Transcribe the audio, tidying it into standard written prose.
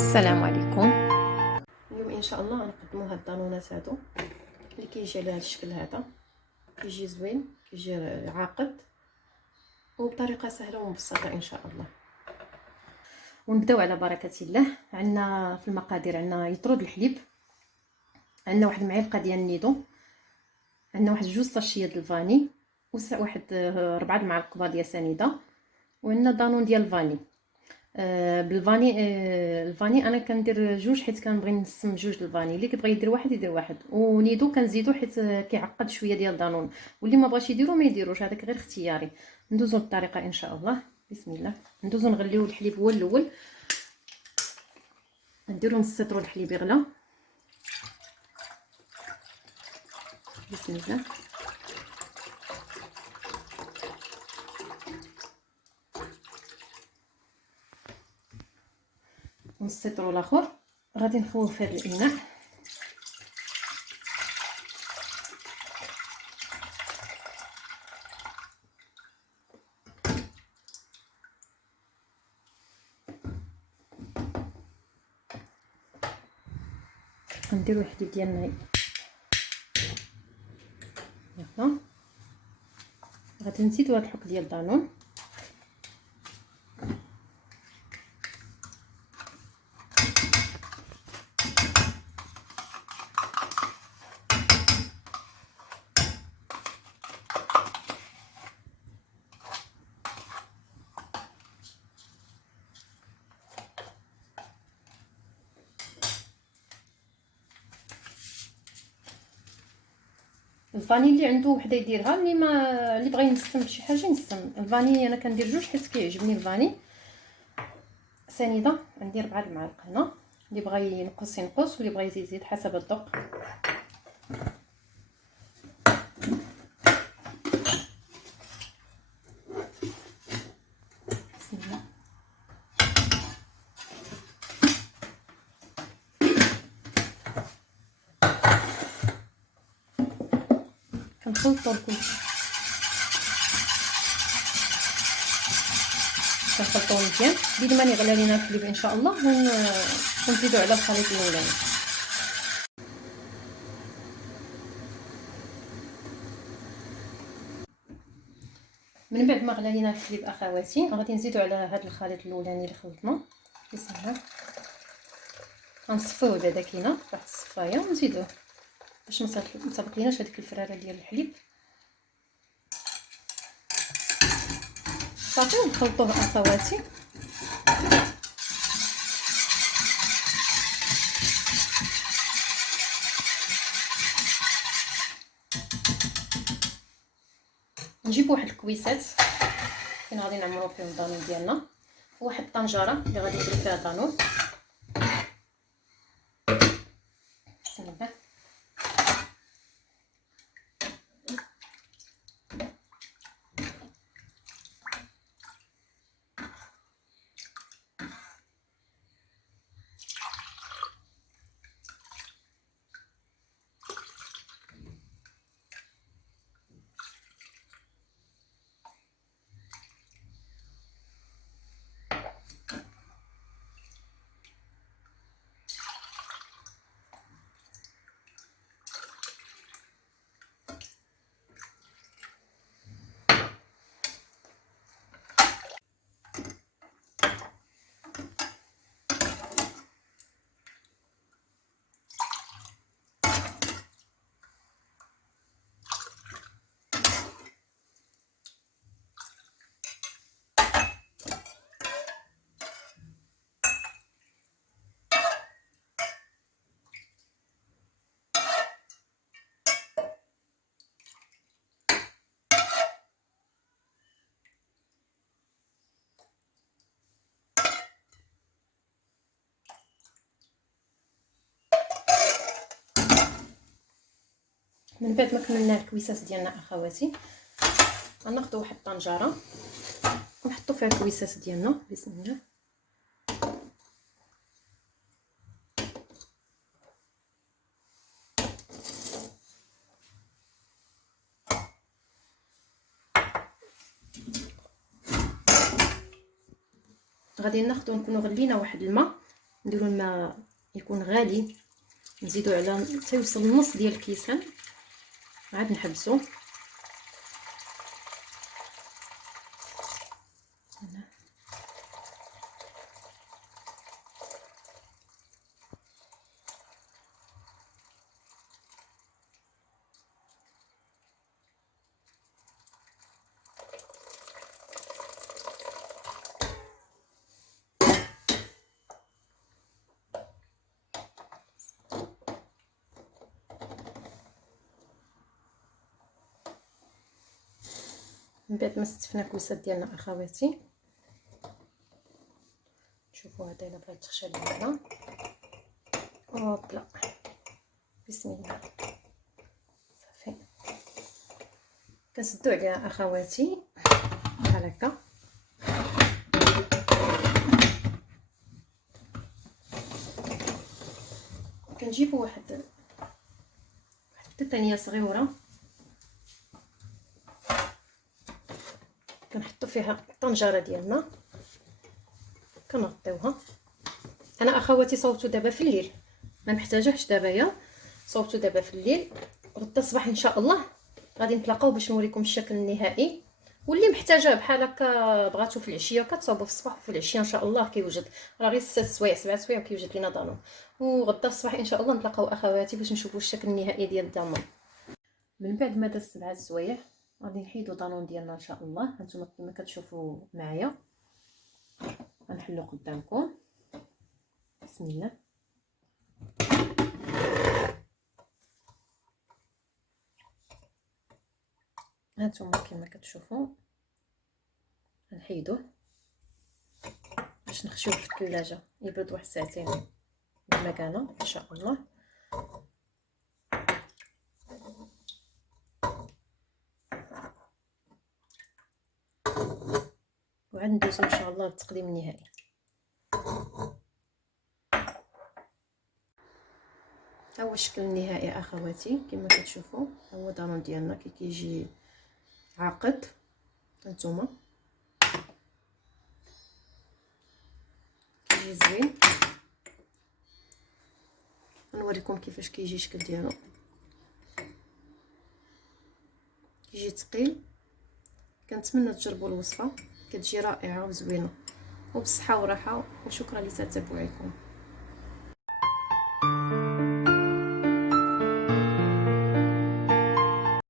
السلام عليكم. اليوم ان شاء الله غنقدموا هاد الدانونات هادو اللي كيجي على هاد الشكل هذا. كيجي زوين، كيجي عاقد وبطريقه سهله ومبسطه ان شاء الله. ونبداو على بركه الله. عندنا في المقادير عندنا يطرد الحليب، عندنا واحد المعلقه ديال النيدو، عندنا واحد 2 ساشيه ديال الفاني، واحد 4 المعالق كبار ديال سنيده، وعندنا دانون ديال الفاني. بالفاني الفاني انا كندير 2 حيت كنبغي نسم 2 الفاني. اللي كيبغي يدير واحد يدير واحد، ونيدو كنزيدو حيت كيعقد شويه ديال دانون، واللي ما بغاش يديرو ما يديروش، هذاك غير اختياري. ندوزو بالطريقه ان شاء الله. بسم الله. ندوزو نغليو الحليب هو الاول، نديرو نص لتر الحليب يغلى. بسم الله. نص لتر الاخر غادي نخوف في هذا الاناء. نديرو الحليب ديالنا يلا. غادي نزيدو هاد الحك ديال الدانون، الفاني اللي عنده وحده يديرها، اللي بغى ينسم بشي حاجه ينسم. الفاني انا كندير 2 حيت كيعجبني الفاني. سنيده عندي 4 المعالق هنا، اللي بغى ينقص ينقص، واللي بغى يزيد يزيد حسب الذوق. بسم الله. كنخلطو الكلشي، كنخلطوه مزيان بيد ما يغلى لينا الحليب ان شاء الله، ونزيدو على الخليط الاولاني. من بعد ما غلى لينا الحليب اخواتي، غادي نزيدو على هذا الخليط الاولاني اللي خلطنا. بسم الله. غنصفيوه بعدا كاينه واحد الصفايه ونزيدوه باش ما تبقيناش هذيك الفراره ديال الحليب. صافي نخلطوه اخواتي. نجيب واحد الكويسات فين غادي نعمرو فيهم الدانون ديالنا، وواحد الطنجره اللي غادي نديرو فيها دانون. بسم الله. من بعد ما كملنا الكويسات ديالنا اخواتي، غناخذوا واحد الطنجره ونحطوا فيها الكويسات ديالنا. بسم الله. غادي ناخذوا نكونوا غلينا واحد الماء نديرو الماء يكون غالي، نزيدو على حتى يوصل النص ديال الكيسان، عاد نحبسو. من بعد ما استفنا الكوسات ديالنا اخواتي، شوفوا هذا الا بغات تخشى لينا، هوبلا بسم الله صافي كنسدو عليها اخواتي بحال هكا. كنجيبوا واحد الثانيه صغيره، كنحطوا فيها الطنجره ديالنا، كنغطيوها. انا اخواتي صوبتو دابا في الليل، ما محتاجاش دابا، يا صوبتو دابا في الليل. غدا الصباح ان شاء الله غادي نتلاقاو باش نوريكم الشكل النهائي. واللي محتاجاه بحال هكا بغاتو في العشيه كتصاوبوا في الصباح، وفي العشيه ان شاء الله كيوجد، راه غير 6 سوايع 7 سوايع وكيوجد لينا دانون. وغدا الصباح ان شاء الله نتلاقاو اخواتي باش نشوفوا الشكل النهائي ديال الدانون. من بعد ما داز 7 سوايع غادي نحيدو دانون ديالنا ان شاء الله. هانتوما كما كتشوفوا معايا غنحلو قدامكم بسم الله. هانتوما كما كتشوفوا غنحيدوه باش نخشيوه في الثلاجه يبرد واحد ساعتين بالمكانه ان شاء الله. وعاد ندوزو ان شاء الله للتقديم النهائي. ها هو الشكل النهائي اخواتي كما كتشوفوا، ها هو دانون ديالنا كي كيجي عاقد. هانتوما كيجي زوين، نوريكم كيفاش كيجي الشكل ديالو. كيجي ثقيل. كنتمنى تجربوا الوصفه، كتجي رائعه وزوينه وبصحه وراحه. وشكرا لتتبعكم.